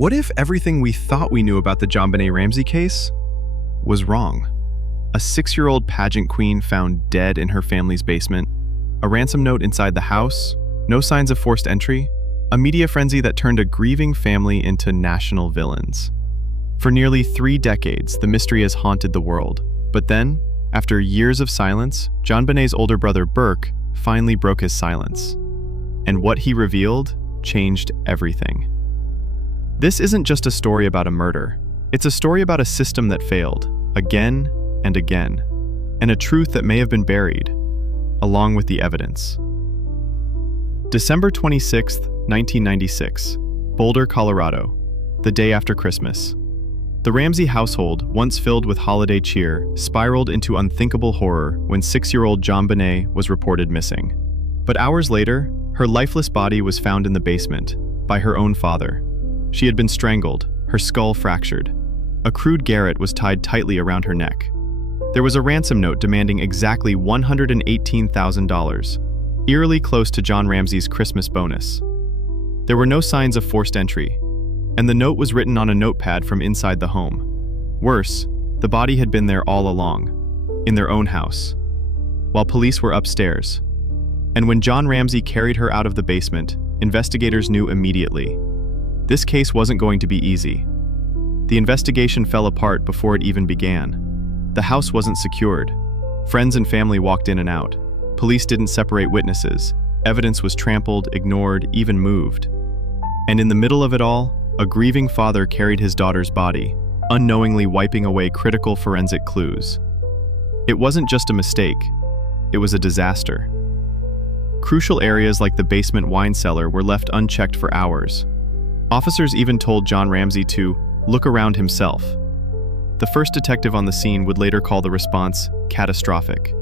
What if everything we thought we knew about the JonBenet Ramsey case was wrong? A 6-year-old pageant queen found dead in her family's basement, a ransom note inside the house, no signs of forced entry, a media frenzy that turned a grieving family into national villains. For nearly 3 decades, the mystery has haunted the world. But then, after years of silence, JonBenet's older brother Burke finally broke his silence. And what he revealed changed everything. This isn't just a story about a murder. It's a story about a system that failed, again and again, and a truth that may have been buried, along with the evidence. December 26, 1996, Boulder, Colorado, the day after Christmas. The Ramsey household, once filled with holiday cheer, spiraled into unthinkable horror when 6-year-old JonBenet was reported missing. But hours later, her lifeless body was found in the basement by her own father. She had been strangled, her skull fractured. A crude garrote was tied tightly around her neck. There was a ransom note demanding exactly $118,000, eerily close to John Ramsey's Christmas bonus. There were no signs of forced entry, and the note was written on a notepad from inside the home. Worse, the body had been there all along, in their own house, while police were upstairs. And when John Ramsey carried her out of the basement, investigators knew immediately. This case wasn't going to be easy. The investigation fell apart before it even began. The house wasn't secured. Friends and family walked in and out. Police didn't separate witnesses. Evidence was trampled, ignored, even moved. And in the middle of it all, a grieving father carried his daughter's body, unknowingly wiping away critical forensic clues. It wasn't just a mistake. It was a disaster. Crucial areas like the basement wine cellar were left unchecked for hours. Officers even told John Ramsey to look around himself. The first detective on the scene would later call the response catastrophic.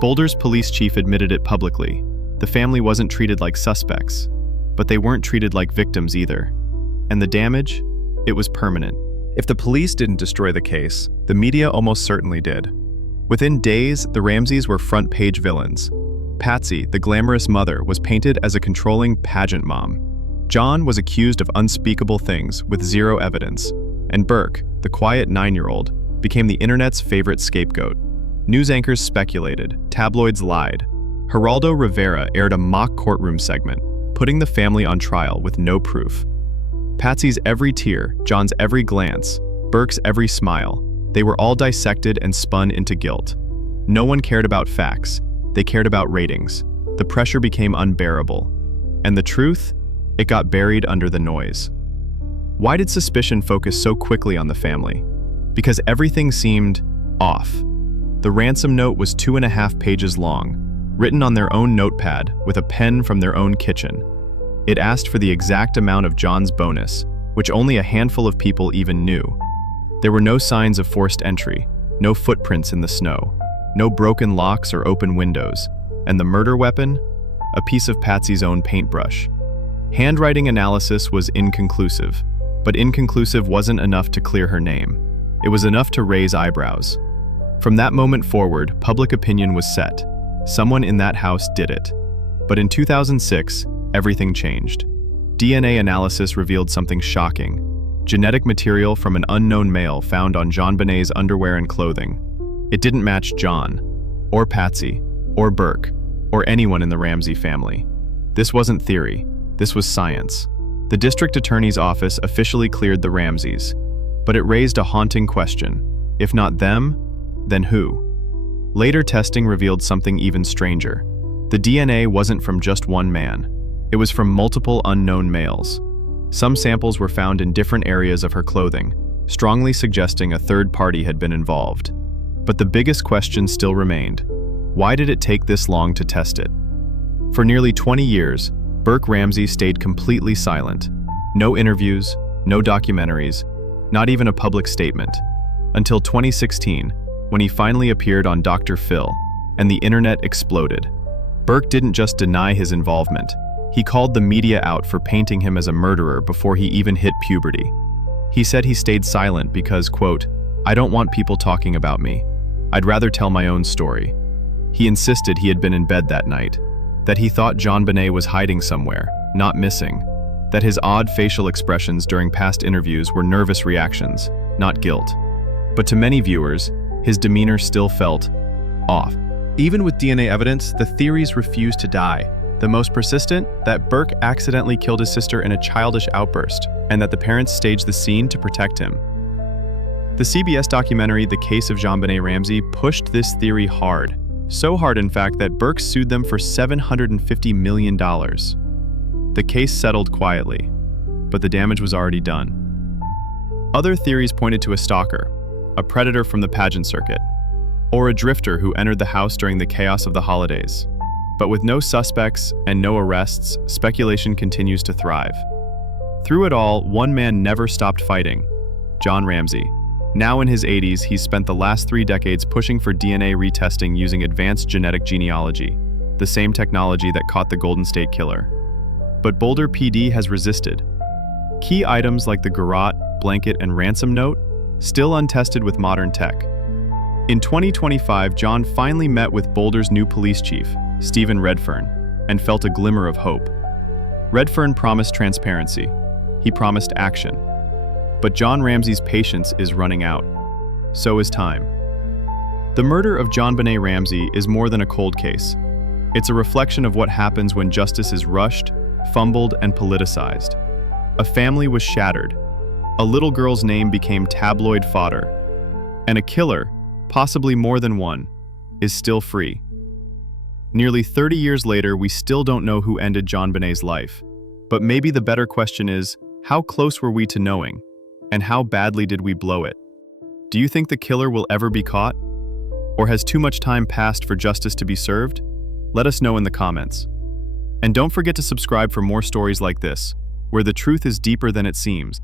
Boulder's police chief admitted it publicly. The family wasn't treated like suspects, but they weren't treated like victims either. And the damage? It was permanent. If the police didn't destroy the case, the media almost certainly did. Within days, the Ramseys were front-page villains. Patsy, the glamorous mother, was painted as a controlling pageant mom. John was accused of unspeakable things with zero evidence, and Burke, the quiet 9-year-old, became the internet's favorite scapegoat. News anchors speculated, tabloids lied. Geraldo Rivera aired a mock courtroom segment, putting the family on trial with no proof. Patsy's every tear, John's every glance, Burke's every smile, they were all dissected and spun into guilt. No one cared about facts, they cared about ratings. The pressure became unbearable. And the truth? It got buried under the noise. Why did suspicion focus so quickly on the family? Because everything seemed off. The ransom note was 2.5 pages long, written on their own notepad with a pen from their own kitchen. It asked for the exact amount of John's bonus, which only a handful of people even knew. There were no signs of forced entry, no footprints in the snow, no broken locks or open windows, and the murder weapon? A piece of Patsy's own paintbrush. Handwriting analysis was inconclusive, but inconclusive wasn't enough to clear her name. It was enough to raise eyebrows. From that moment forward, public opinion was set. Someone in that house did it. But in 2006, everything changed. DNA analysis revealed something shocking. Genetic material from an unknown male found on JonBenet's underwear and clothing. It didn't match John, or Patsy, or Burke, or anyone in the Ramsey family. This wasn't theory. This was science. The district attorney's office officially cleared the Ramseys, but it raised a haunting question. If not them, then who? Later testing revealed something even stranger. The DNA wasn't from just one man. It was from multiple unknown males. Some samples were found in different areas of her clothing, strongly suggesting a third party had been involved. But the biggest question still remained. Why did it take this long to test it? For nearly 20 years, Burke Ramsey stayed completely silent. No interviews, no documentaries, not even a public statement. Until 2016, when he finally appeared on Dr. Phil, and the internet exploded. Burke didn't just deny his involvement. He called the media out for painting him as a murderer before he even hit puberty. He said he stayed silent because, quote, "I don't want people talking about me. I'd rather tell my own story." He insisted he had been in bed that night, that he thought JonBenet was hiding somewhere, not missing. that his odd facial expressions during past interviews were nervous reactions, not guilt. But to many viewers, his demeanor still felt off. Even with DNA evidence, the theories refused to die. The most persistent, that Burke accidentally killed his sister in a childish outburst, and that the parents staged the scene to protect him. The CBS documentary, The Case of JonBenet Ramsey, pushed this theory hard. So hard, in fact, that Burke sued them for $750 million. The case settled quietly, but the damage was already done. Other theories pointed to a stalker, a predator from the pageant circuit, or a drifter who entered the house during the chaos of the holidays. But with no suspects and no arrests, speculation continues to thrive. Through it all, one man never stopped fighting: Jon Ramsey. Now in his 80s, he's spent the last 3 decades pushing for DNA retesting using advanced genetic genealogy, the same technology that caught the Golden State Killer. But Boulder PD has resisted. Key items like the garrote, blanket, and ransom note, still untested with modern tech. In 2025, Jon finally met with Boulder's new police chief, Stephen Redfern, and felt a glimmer of hope. Redfern promised transparency. He promised action. But Jon Ramsey's patience is running out. So is time. The murder of JonBenet Ramsey is more than a cold case. It's a reflection of what happens when justice is rushed, fumbled, and politicized. A family was shattered. A little girl's name became tabloid fodder. And a killer, possibly more than one, is still free. Nearly 30 years later, we still don't know who ended JonBenet's life. But maybe the better question is, how close were we to knowing? And how badly did we blow it? Do you think the killer will ever be caught? Or has too much time passed for justice to be served? Let us know in the comments. And don't forget to subscribe for more stories like this, where the truth is deeper than it seems.